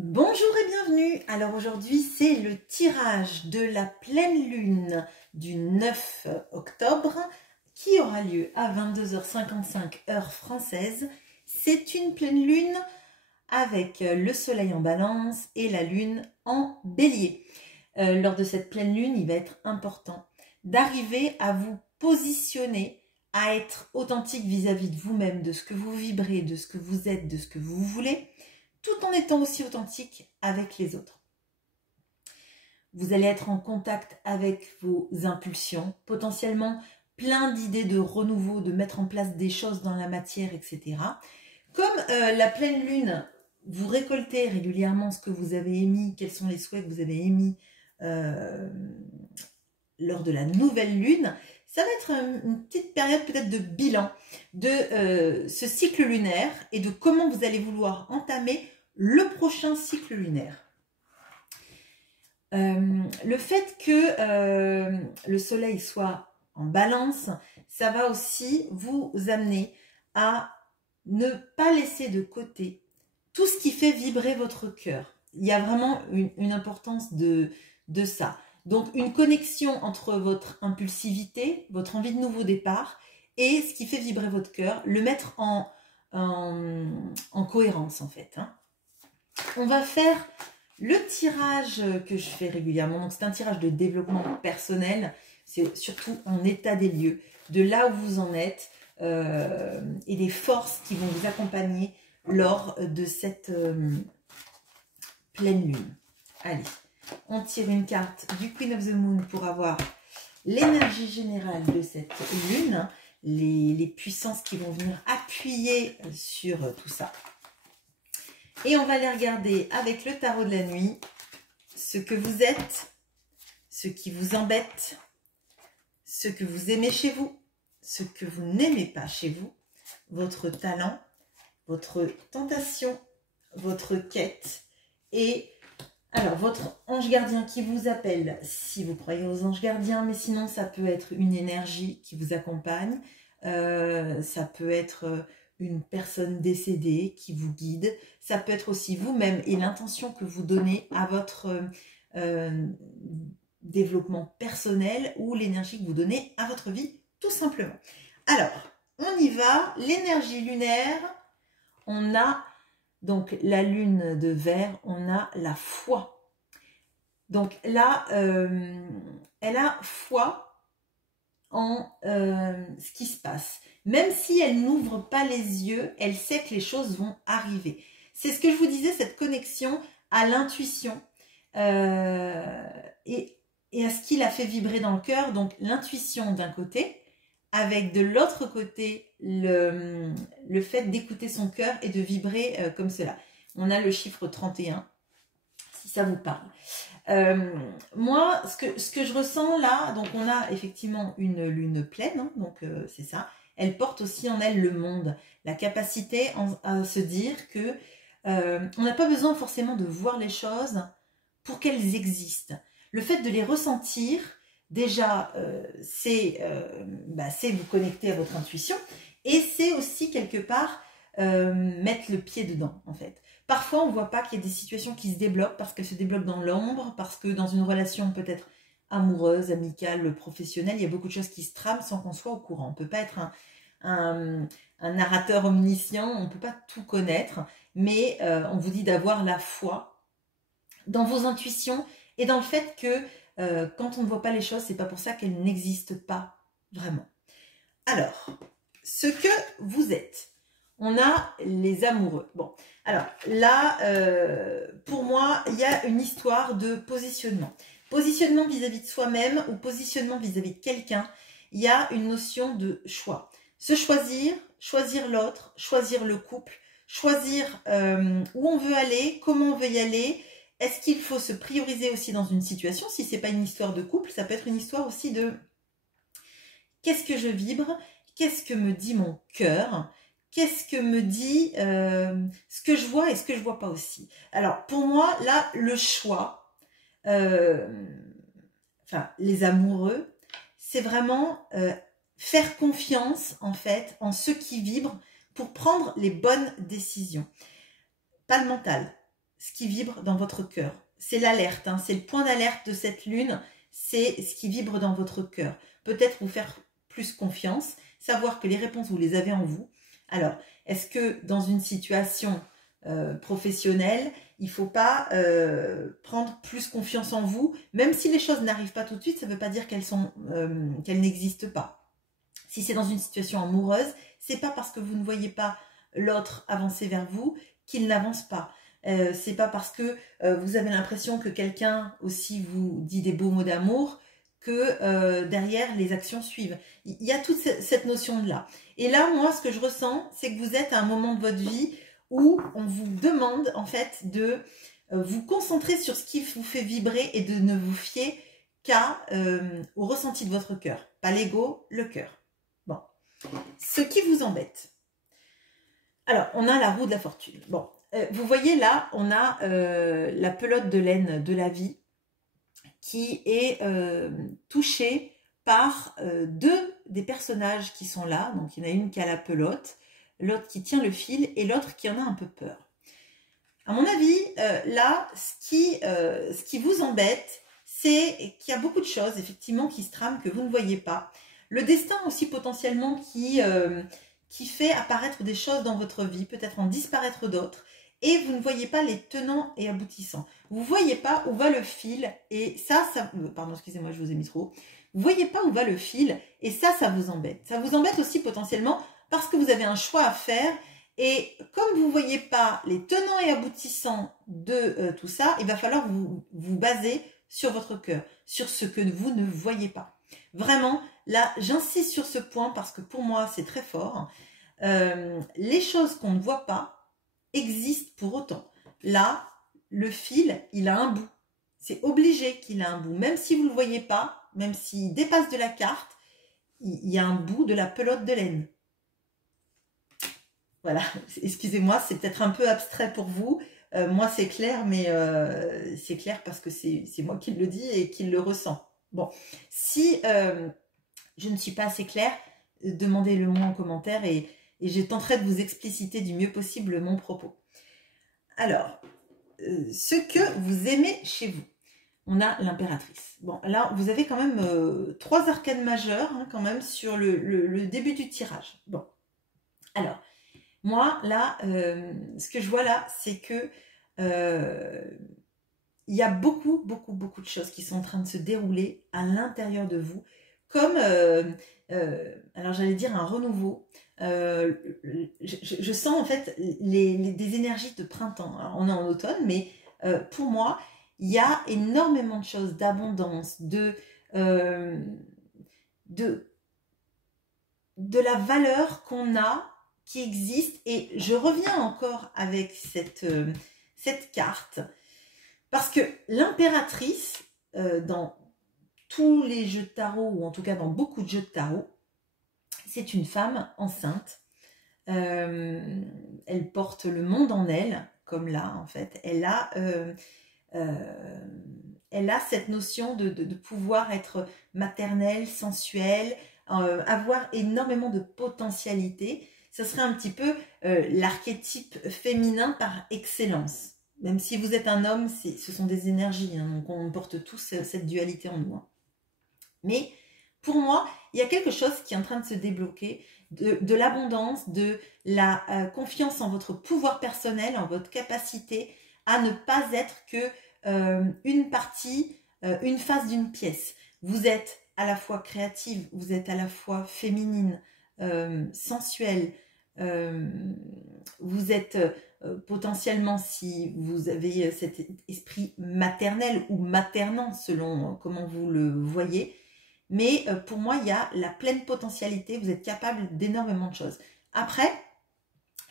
Bonjour et bienvenue. Alors aujourd'hui c'est le tirage de la pleine lune du 9 octobre qui aura lieu à 22h55 heure française. C'est une pleine lune avec le soleil en balance et la lune en bélier. Lors de cette pleine lune, il va être important d'arriver à vous positionner, à être authentique vis-à-vis de vous-même, de ce que vous vibrez, de ce que vous êtes, de ce que vous voulez, tout en étant aussi authentique avec les autres. Vous allez être en contact avec vos impulsions, potentiellement plein d'idées de renouveau, de mettre en place des choses dans la matière, etc. Comme la pleine lune, vous récoltez régulièrement ce que vous avez émis, quels sont les souhaits que vous avez émis lors de la nouvelle lune, ça va être une petite période peut-être de bilan de ce cycle lunaire et de comment vous allez vouloir entamer le prochain cycle lunaire. Le fait que le soleil soit en balance, ça va aussi vous amener à ne pas laisser de côté tout ce qui fait vibrer votre cœur. Il y a vraiment une importance de ça. Donc une connexion entre votre impulsivité, votre envie de nouveau départ et ce qui fait vibrer votre cœur, le mettre en cohérence en fait. On va faire le tirage que je fais régulièrement. Donc c'est un tirage de développement personnel. C'est surtout un état des lieux, de là où vous en êtes et des forces qui vont vous accompagner lors de cette pleine lune. Allez, on tire une carte du Queen of the Moon pour avoir l'énergie générale de cette lune, les puissances qui vont venir appuyer sur tout ça. Et on va aller regarder avec le tarot de la nuit ce que vous êtes, ce qui vous embête, ce que vous aimez chez vous, ce que vous n'aimez pas chez vous, votre talent, votre tentation, votre quête et alors votre ange gardien qui vous appelle si vous croyez aux anges gardiens, mais sinon ça peut être une énergie qui vous accompagne, ça peut être une personne décédée qui vous guide, ça peut être aussi vous-même et l'intention que vous donnez à votre développement personnel ou l'énergie que vous donnez à votre vie, tout simplement. Alors, on y va, l'énergie lunaire, on a donc la lune de verre, on a la foi. Donc là, elle a foi en ce qui se passe. Même si elle n'ouvre pas les yeux, elle sait que les choses vont arriver. C'est ce que je vous disais, cette connexion à l'intuition et à ce qui la fait vibrer dans le cœur. Donc l'intuition d'un côté, avec de l'autre côté le fait d'écouter son cœur et de vibrer comme cela. On a le chiffre 31, si ça vous parle. Moi, ce que je ressens là, donc on a effectivement une lune pleine, hein, donc c'est ça. Elle porte aussi en elle le monde, la capacité à se dire que on n'a pas besoin forcément de voir les choses pour qu'elles existent. Le fait de les ressentir, déjà, c'est vous connecter à votre intuition et c'est aussi quelque part mettre le pied dedans en fait. Parfois, on ne voit pas qu'il y a des situations qui se débloquent parce qu'elles se débloquent dans l'ombre, parce que dans une relation peut-être amoureuse, amicale, professionnelle, il y a beaucoup de choses qui se trament sans qu'on soit au courant. On ne peut pas être un narrateur omniscient, on ne peut pas tout connaître, mais on vous dit d'avoir la foi dans vos intuitions et dans le fait que quand on ne voit pas les choses, c'est pas pour ça qu'elles n'existent pas vraiment. Alors, ce que vous êtes. On a les amoureux. Bon, alors là, pour moi, il y a une histoire de positionnement. Positionnement vis-à-vis de soi-même ou positionnement vis-à-vis de quelqu'un, il y a une notion de choix. Se choisir, choisir l'autre, choisir le couple, choisir où on veut aller, comment on veut y aller. Est-ce qu'il faut se prioriser aussi dans une situation? Si ce n'est pas une histoire de couple, ça peut être une histoire aussi de qu'est-ce que je vibre, qu'est-ce que me dit mon cœur, qu'est-ce que me dit ce que je vois et ce que je ne vois pas aussi. Alors, pour moi, là, le choix, les amoureux, c'est vraiment faire confiance, en fait, en ceux qui vibrent pour prendre les bonnes décisions. Pas le mental. ce qui vibre dans votre cœur. C'est l'alerte, hein, c'est le point d'alerte de cette lune, c'est ce qui vibre dans votre cœur. Peut-être vous faire plus confiance, savoir que les réponses, vous les avez en vous. Alors, est-ce que dans une situation professionnelle, il ne faut pas prendre plus confiance en vous, même si les choses n'arrivent pas tout de suite, ça ne veut pas dire qu'elles n'existent pas. Si c'est dans une situation amoureuse, c'est pas parce que vous ne voyez pas l'autre avancer vers vous qu'il n'avance pas. C'est pas parce que vous avez l'impression que quelqu'un aussi vous dit des beaux mots d'amour que derrière les actions suivent. Il y a toute cette notion-là. Et là, moi, ce que je ressens, c'est que vous êtes à un moment de votre vie où on vous demande en fait de vous concentrer sur ce qui vous fait vibrer et de ne vous fier au ressenti de votre cœur. Pas l'ego, le cœur. Bon. Ce qui vous embête. Alors, on a la roue de la fortune. Bon. Vous voyez là, on a la pelote de laine de la vie qui est touchée par deux des personnages qui sont là. Donc, il y en a une qui a la pelote, l'autre qui tient le fil et l'autre qui en a un peu peur. À mon avis, là, ce qui vous embête, c'est qu'il y a beaucoup de choses, effectivement, qui se trament, que vous ne voyez pas. Le destin aussi, potentiellement, qui fait apparaître des choses dans votre vie, peut-être en disparaître d'autres, et vous ne voyez pas les tenants et aboutissants. Vous ne voyez pas où va le fil, et pardon, excusez-moi, je vous ai mis trop. Vous ne voyez pas où va le fil, et ça vous embête. Ça vous embête aussi potentiellement parce que vous avez un choix à faire, et comme vous ne voyez pas les tenants et aboutissants de tout ça, il va falloir vous baser sur votre cœur, sur ce que vous ne voyez pas. Vraiment, là, j'insiste sur ce point parce que pour moi, c'est très fort. Les choses qu'on ne voit pas existent pour autant. Là, le fil, il a un bout. C'est obligé qu'il a un bout. Même si vous ne le voyez pas, même s'il dépasse de la carte, il y a un bout de la pelote de laine. Voilà, excusez-moi, c'est peut-être un peu abstrait pour vous. Moi, c'est clair, mais c'est clair parce que c'est moi qui le dis et qui le ressens. Bon, si je ne suis pas assez claire, demandez-le-moi en commentaire et je tenterai de vous expliciter du mieux possible mon propos. Alors, ce que vous aimez chez vous. On a l'impératrice. Bon, là, vous avez quand même 3 arcanes majeures hein, quand même sur le début du tirage. Bon, alors, moi, là, ce que je vois là, c'est que il y a beaucoup de choses qui sont en train de se dérouler à l'intérieur de vous, comme, alors j'allais dire un renouveau. Je sens en fait des énergies de printemps. Alors, on est en automne, mais pour moi, il y a énormément de choses, d'abondance, de la valeur qu'on a, qui existe. Et je reviens encore avec cette carte, parce que l'impératrice, dans tous les jeux de tarot, ou en tout cas dans beaucoup de jeux de tarot, c'est une femme enceinte. Elle porte le monde en elle, comme là en fait. Elle a cette notion de pouvoir être maternelle, sensuelle, avoir énormément de potentialité. Ce serait un petit peu l'archétype féminin par excellence. Même si vous êtes un homme, ce sont des énergies, hein, donc on porte tous cette dualité en nous. Hein. Mais pour moi, il y a quelque chose qui est en train de se débloquer, de l'abondance, de la confiance en votre pouvoir personnel, en votre capacité à ne pas être que une partie, une face d'une pièce. Vous êtes à la fois créative, vous êtes à la fois féminine, sensuelle, vous êtes potentiellement, si vous avez cet esprit maternel ou maternant selon comment vous le voyez, mais pour moi il y a la pleine potentialité, vous êtes capable d'énormément de choses. Après,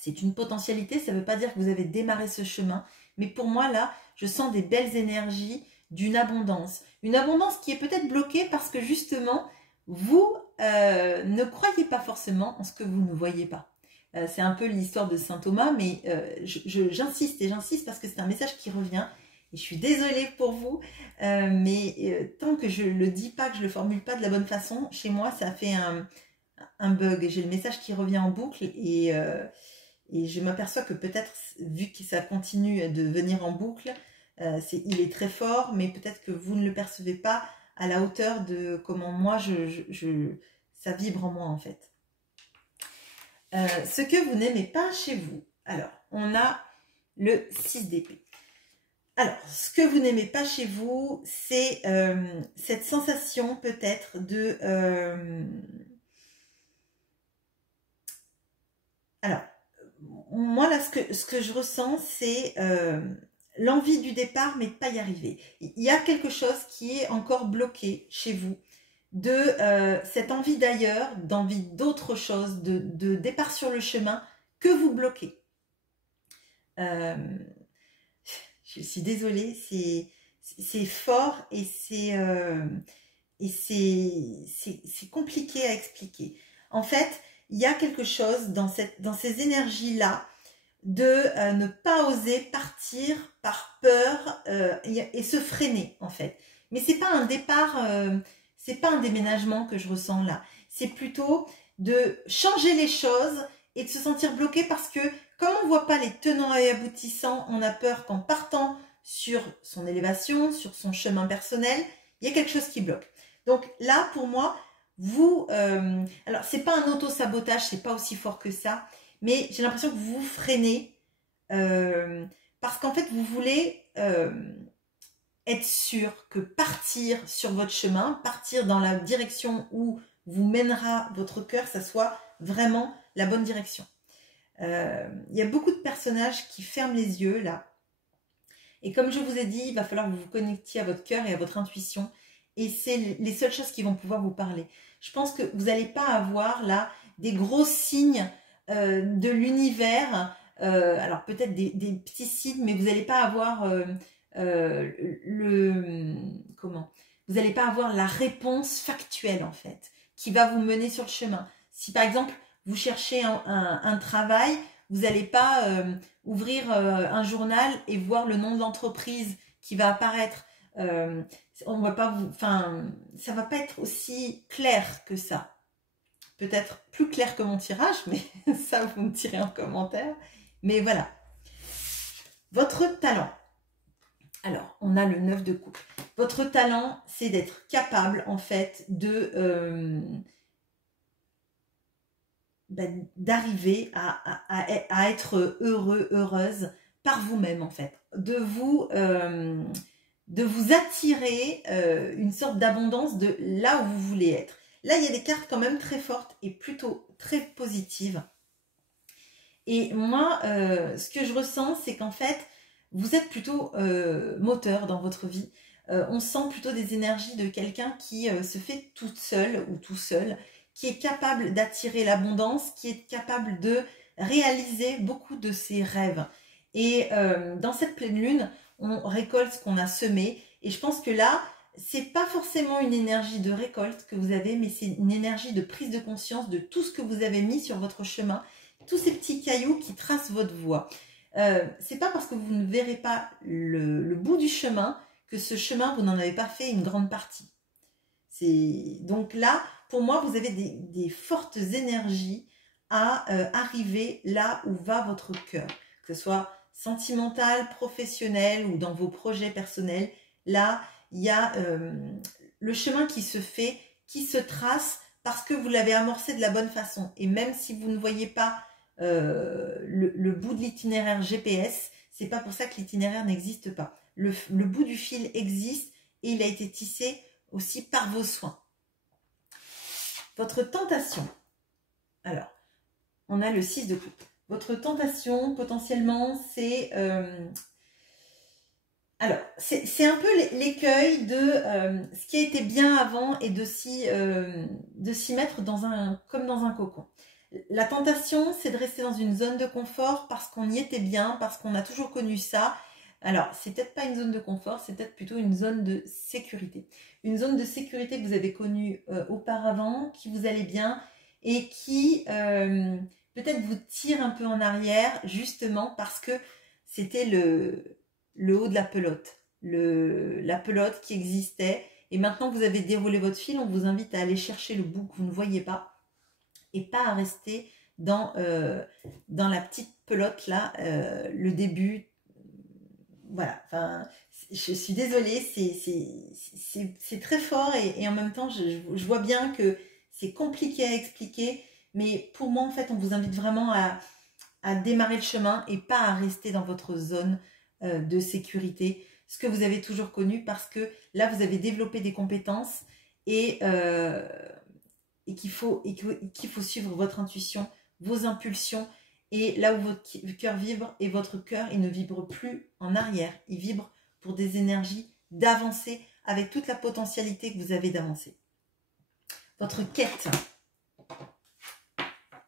c'est une potentialité, ça ne veut pas dire que vous avez démarré ce chemin, mais pour moi là, je sens des belles énergies d'une abondance. Une abondance qui est peut-être bloquée parce que justement, vous ne croyez pas forcément en ce que vous ne voyez pas. C'est un peu l'histoire de Saint Thomas, mais j'insiste et j'insiste parce que c'est un message qui revient. Et je suis désolée pour vous, mais tant que je ne le dis pas, que je ne le formule pas de la bonne façon, chez moi, ça fait un bug. J'ai le message qui revient en boucle et Et je m'aperçois que peut-être, vu que ça continue de venir en boucle, il est très fort, mais peut-être que vous ne le percevez pas à la hauteur de comment moi, ça vibre en moi en fait. Ce que vous n'aimez pas chez vous. Alors, on a le 6 d'épée. Alors, ce que vous n'aimez pas chez vous, c'est cette sensation peut-être de... Alors, moi là, ce que je ressens, c'est l'envie du départ, mais de ne pas y arriver. Il y a quelque chose qui est encore bloqué chez vous, de cette envie d'ailleurs, d'envie d'autre chose, de départ sur le chemin, que vous bloquez. Je suis désolée, c'est fort et c'est compliqué à expliquer. En fait, il y a quelque chose dans ces énergies-là de ne pas oser partir par peur et se freiner en fait. Mais c'est pas un départ, c'est pas un déménagement que je ressens là. C'est plutôt de changer les choses et de se sentir bloqué parce que comme on ne voit pas les tenants et aboutissants, on a peur qu'en partant sur son élévation, sur son chemin personnel, il y a quelque chose qui bloque. Donc là, pour moi, vous... alors, c'est pas un auto-sabotage, c'est pas aussi fort que ça, mais j'ai l'impression que vous vous freinez parce qu'en fait, vous voulez être sûr que partir sur votre chemin, partir dans la direction où vous mènera votre cœur, ça soit vraiment la bonne direction. Il y a beaucoup de personnages qui ferment les yeux là. Et comme je vous ai dit, il va falloir que vous vous connectiez à votre cœur et à votre intuition. Et c'est les seules choses qui vont pouvoir vous parler. Je pense que vous n'allez pas avoir là des gros signes de l'univers. Alors peut-être des petits signes, mais vous n'allez pas avoir vous n'allez pas avoir la réponse factuelle en fait, qui va vous mener sur le chemin. Si par exemple, vous cherchez un travail, vous n'allez pas ouvrir un journal et voir le nom de l'entreprise qui va apparaître. On va pas ça va pas être aussi clair que ça. Peut-être plus clair que mon tirage, mais ça vous me direz en commentaire. Mais voilà. Votre talent. Alors, on a le 9 de coupe. Votre talent, c'est d'être capable, en fait, d'arriver à être heureux, heureuse par vous-même, en fait. De vous attirer une sorte d'abondance de là où vous voulez être. Là, il y a des cartes quand même très fortes et plutôt très positives. Et moi, ce que je ressens, c'est qu'en fait, vous êtes plutôt moteur dans votre vie. On sent plutôt des énergies de quelqu'un qui se fait toute seule ou tout seul, qui est capable d'attirer l'abondance, qui est capable de réaliser beaucoup de ses rêves. Et dans cette pleine lune, on récolte ce qu'on a semé. Et je pense que là, c'est pas forcément une énergie de récolte que vous avez, mais c'est une énergie de prise de conscience de tout ce que vous avez mis sur votre chemin, tous ces petits cailloux qui tracent votre voie. C'est pas parce que vous ne verrez pas le bout du chemin que ce chemin, vous n'en avez pas fait une grande partie. Donc là, pour moi, vous avez des fortes énergies à arriver là où va votre cœur, que ce soit sentimental, professionnel ou dans vos projets personnels. Là, il y a le chemin qui se fait, qui se trace parce que vous l'avez amorcé de la bonne façon. Et même si vous ne voyez pas le bout de l'itinéraire GPS, c'est pas pour ça que l'itinéraire n'existe pas. Le bout du fil existe et il a été tissé aussi par vos soins. Votre tentation. Alors, on a le 6 de coupe. Votre tentation, potentiellement, c'est... alors, c'est un peu l'écueil de ce qui a été bien avant et de s'y mettre comme dans un cocon. La tentation, c'est de rester dans une zone de confort parce qu'on y était bien, parce qu'on a toujours connu ça. Alors, c'est peut-être pas une zone de confort, c'est peut-être plutôt une zone de sécurité. Une zone de sécurité que vous avez connue auparavant, qui vous allait bien et qui peut-être vous tire un peu en arrière, justement parce que c'était le haut de la pelote. La pelote qui existait. Et maintenant que vous avez déroulé votre fil, on vous invite à aller chercher le bout que vous ne voyez pas et pas à rester dans la petite rebelote là, le début. Voilà, enfin, je suis désolée, c'est très fort et en même temps, je vois bien que c'est compliqué à expliquer, mais pour moi, en fait, on vous invite vraiment à démarrer le chemin et pas à rester dans votre zone de sécurité, ce que vous avez toujours connu, parce que là, vous avez développé des compétences et qu'il faut suivre votre intuition, vos impulsions, et là où votre cœur vibre, et votre cœur, il ne vibre plus en arrière, il vibre pour des énergies d'avancer avec toute la potentialité que vous avez d'avancer. Votre quête.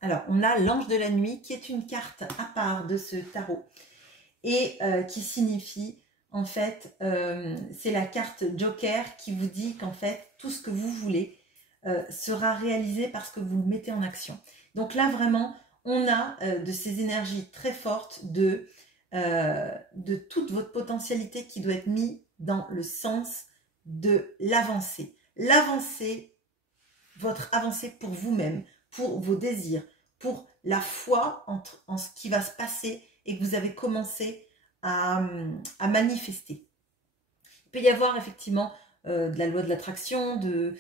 Alors, on a l'ange de la nuit qui est une carte à part de ce tarot et qui signifie, en fait, c'est la carte Joker qui vous dit qu'en fait, tout ce que vous voulez sera réalisé parce que vous le mettez en action. Donc là, vraiment, on a de ces énergies très fortes de toute votre potentialité qui doit être mise dans le sens de l'avancée. L'avancée, votre avancée pour vous-même, pour vos désirs, pour la foi en ce qui va se passer et que vous avez commencé à manifester. Il peut y avoir effectivement de la loi de l'attraction, de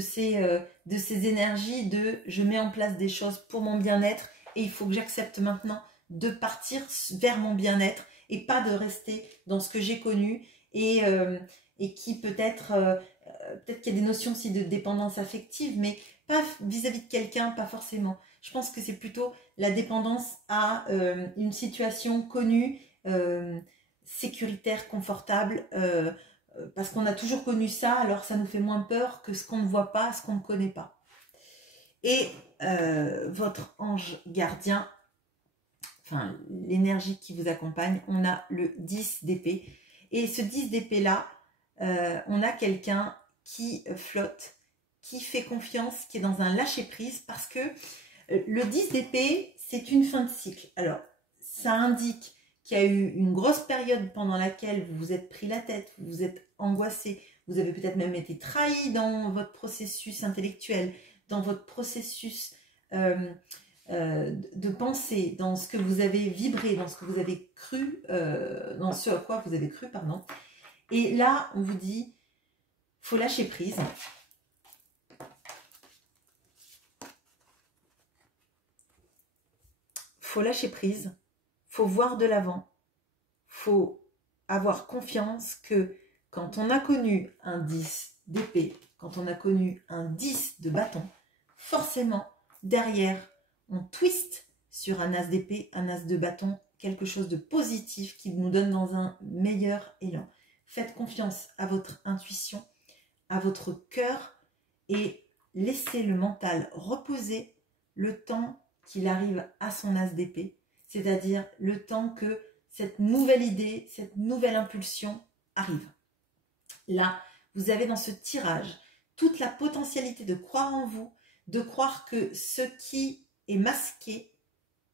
ces énergies de je mets en place des choses pour mon bien-être et il faut que j'accepte maintenant de partir vers mon bien-être et pas de rester dans ce que j'ai connu et qui peut-être qu'il y a des notions aussi de dépendance affective, mais pas vis-à-vis de quelqu'un, pas forcément. Je pense que c'est plutôt la dépendance à une situation connue, sécuritaire, confortable, parce qu'on a toujours connu ça, alors ça nous fait moins peur que ce qu'on ne voit pas, ce qu'on ne connaît pas. Et votre ange gardien, enfin l'énergie qui vous accompagne, on a le 10 d'épée. Et ce 10 d'épée là, on a quelqu'un qui flotte, qui fait confiance, qui est dans un lâcher-prise, parce que le 10 d'épée, c'est une fin de cycle. Alors, ça indique qu'il y a eu une grosse période pendant laquelle vous vous êtes pris la tête, vous vous êtes angoissé, vous avez peut-être même été trahi dans votre processus intellectuel, dans votre processus de pensée, dans ce que vous avez vibré, dans ce que vous avez cru, dans ce à quoi vous avez cru, pardon. Et là, on vous dit, faut lâcher prise. Faut lâcher prise, faut voir de l'avant, faut avoir confiance que quand on a connu un 10 d'épée, quand on a connu un 10 de bâton, forcément, derrière, on twiste sur un as d'épée, un as de bâton, quelque chose de positif qui nous donne dans un meilleur élan. Faites confiance à votre intuition, à votre cœur et laissez le mental reposer le temps qu'il arrive à son as d'épée, c'est-à-dire le temps que cette nouvelle idée, cette nouvelle impulsion arrive. Là, vous avez dans ce tirage toute la potentialité de croire en vous, de croire que ce qui est masqué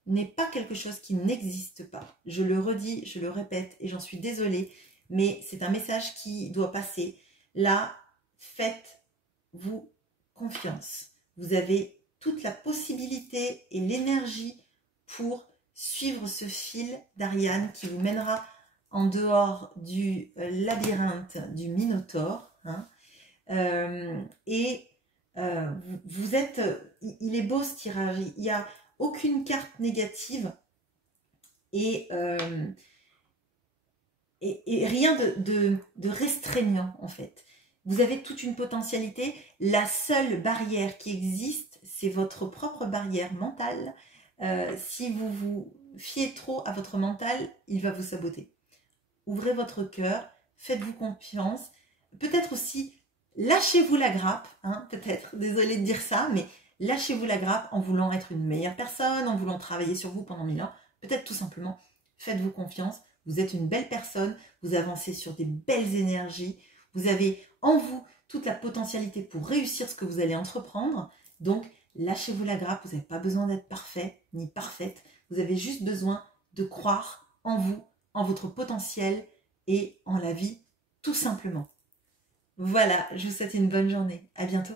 n'est pas quelque chose qui n'existe pas. Je le redis, je le répète et j'en suis désolée, mais c'est un message qui doit passer. Là, faites-vous confiance. Vous avez toute la possibilité et l'énergie pour suivre ce fil d'Ariane qui vous mènera en dehors du labyrinthe du Minotaure. Hein. Vous êtes... Il est beau ce tirage. Il n'y a aucune carte négative et rien de restreignant en fait. Vous avez toute une potentialité. La seule barrière qui existe, c'est votre propre barrière mentale. Si vous vous fiez trop à votre mental, il va vous saboter. Ouvrez votre cœur, faites-vous confiance. Peut-être aussi, lâchez-vous la grappe. Hein, peut-être, désolée de dire ça, mais lâchez-vous la grappe en voulant être une meilleure personne, en voulant travailler sur vous pendant 1000 ans. Peut-être tout simplement, faites-vous confiance. Vous êtes une belle personne, vous avancez sur des belles énergies. Vous avez en vous toute la potentialité pour réussir ce que vous allez entreprendre. Donc, lâchez-vous la grappe. Vous n'avez pas besoin d'être parfait ni parfaite. Vous avez juste besoin de croire en vous, en votre potentiel et en la vie, tout simplement. Voilà, je vous souhaite une bonne journée. À bientôt.